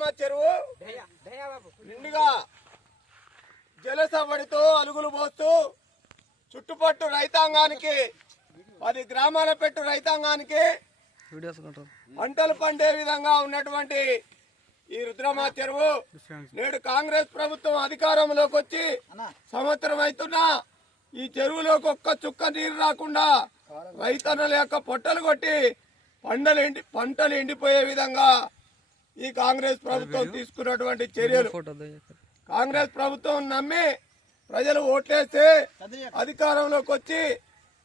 రుద్రమ చెరువు. నిండుగా జలసవ్వడితో అలుగులు పోస్తూ చుట్టుపట్టు రైతాంగానికి పది గ్రామాల పెట్టు రైతాంగానికి పంటలు పండే విధంగా ఉన్నటువంటి ఈ రుద్రమ చెరువు నేడు కాంగ్రెస్ ప్రభుత్వం అధికారంలోకి వచ్చి సంవత్సరం అవుతున్నా ఈ చెరువులోకి ఒక్క చుక్క నీరు రాకుండా రైతన్నల యొక్క పొట్టలు కొట్టి పంటలు ఎండి పంటలు ఎండిపోయే విధంగా ఈ కాంగ్రెస్ ప్రభుత్వం తీసుకున్నటువంటి చర్యలు. కాంగ్రెస్ ప్రభుత్వం నమ్మి ప్రజలు ఓట్లేస్తే అధికారంలోకి వచ్చి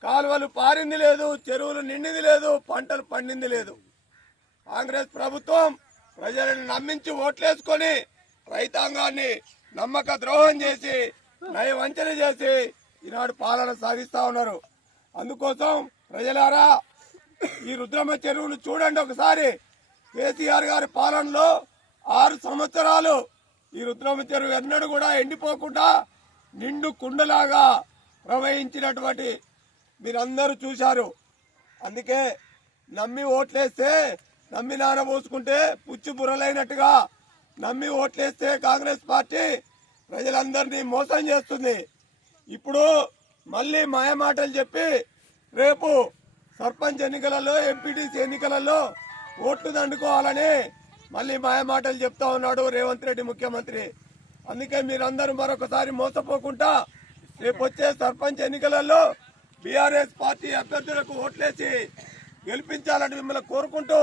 కాలువలు పారింది లేదు చెరువులు నిండింది లేదు పంటలు పండింది లేదు. కాంగ్రెస్ ప్రభుత్వం ప్రజలను నమ్మించి ఓట్లేసుకొని రైతాంగాన్ని నమ్మక ద్రోహం చేసి నయవంచన చేసి ఈనాడు పాలన సాగిస్తా ఉన్నారు. అందుకోసం ప్రజలారా ఈ రుద్రమ చెరువును చూడండి ఒకసారి. కేసీఆర్ గారి పాలనలో ఆరు సంవత్సరాలు ఈ రుద్రమ చెరువు ఎన్నడూ కూడా ఎండిపోకుండా నిండు కుండలాగా ప్రవహించినటువంటి మీరందరూ చూశారు. అందుకే నమ్మి ఓట్లేస్తే నమ్మి నానబోసుకుంటే పుచ్చు బుర్రలైనట్టుగా నమ్మి ఓట్లేస్తే కాంగ్రెస్ పార్టీ ప్రజలందరినీ మోసం చేస్తుంది. ఇప్పుడు మళ్ళీ మాయమాటలు చెప్పి రేపు సర్పంచ్ ఎన్నికలలో ఎంపీటీసీ ఎన్నికలలో ఓట్లు దండుకోవాలని మళ్ళీ మాయమాటలు చెప్తా ఉన్నాడు రేవంత్ రెడ్డి ముఖ్యమంత్రి. అందుకే మీరందరూ మరొకసారి మోసపోకుండా రేపు వచ్చే సర్పంచ్ ఎన్నికలలో బీఆర్ఎస్ పార్టీ అభ్యర్థులకు ఓట్లేసి గెలిపించాలని మిమ్మల్ని కోరుకుంటూ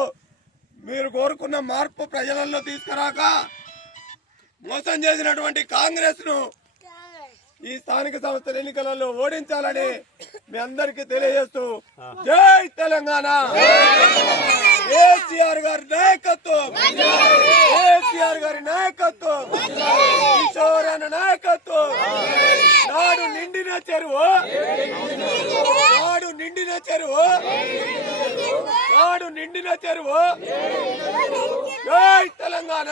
మీరు కోరుకున్న మార్పు ప్రజలలో తీసుకురాక మోసం చేసినటువంటి కాంగ్రెస్ను ఈ స్థానిక సంస్థల ఎన్నికలలో ఓడించాలని మీ అందరికీ తెలియజేస్తూ జై తెలంగాణ! కేసీఆర్ గారి నాయకత్వం. కేసీఆర్ గారి నాయకత్వం. కిషోరన్న నాయకత్వం. నాడు నిండిన చెరువు. నాడు నిండిన చెరువు. నాడు నిండిన చెరువు. జై తెలంగాణ.